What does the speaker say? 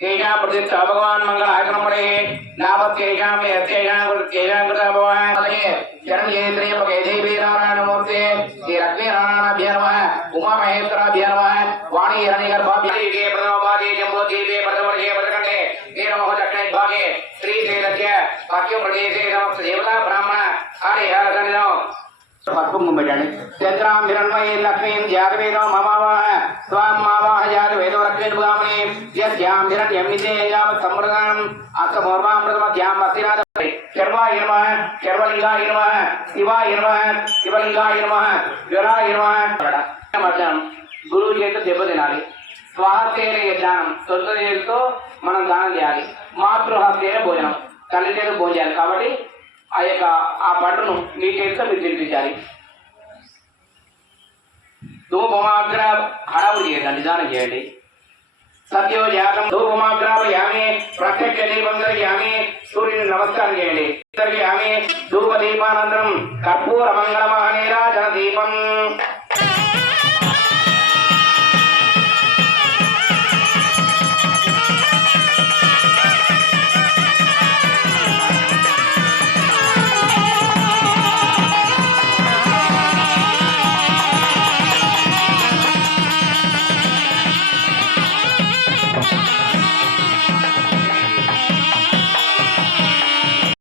तेषां प्रतिष्ठा भगवान् मंगलायतनं परे लाभत्येषां यत्येषां कृत्येषां कृता भगवान् शरणयेन्द्रिय पगे देवी नारायणमूर्ते श्री लक्ष्मीनारायणाभ्य नमः उमामहेश्वराभ्य नमः वाणी हिरण्यगर्भाभ्ये प्रथमपादे जम्बोद्वीपे प्रथमवर्षे भद्रखण्डे वीरमोह दक्षिणभागे श्रीशैलस्य वाक्यप्रदेशे समस्त देवता ब्राह्मण हरिहरसन्निधौ पक्वं बैठाने चंद्रां हिरण्मयी लक्ष्मीं जातवेदो ममावाह स्वां मावाह जातवेदो लक्ष्मीं बुधामणि यस्यां हिरण्यमिते यावत् सम्प्रदानम् अस्तमोर्वामृतमध्यां वस्तिनाथ शर्वाय नमः शर्वलिंगाय नमः शिवाय नमः शिवलिंगाय नमः ज्वराय नमः मध्याह्నం గురువు చేత దెబ్బ తినాలి స్వాహస్తేన యజ్ఞానం సొంత చేతితో మనం దానం చేయాలి మాతృహస్తేన భోజనం తల్లి చేత భోజనం చేయాలి కాబట్టి ఆ పండును మీ చేతితో మీరు తినిపించాలి ధూపమాగ్ర హడావుడి చేయండి నిదానం చేయండి సత్యో జాతం ధూపమాగ్రాపయామి ప్రత్యక్ష దీపం దర్శయామి సూర్యుని నమస్కారం చేయండి దర్శయామి ధూప దీపానంతరం కర్పూర మంగళమః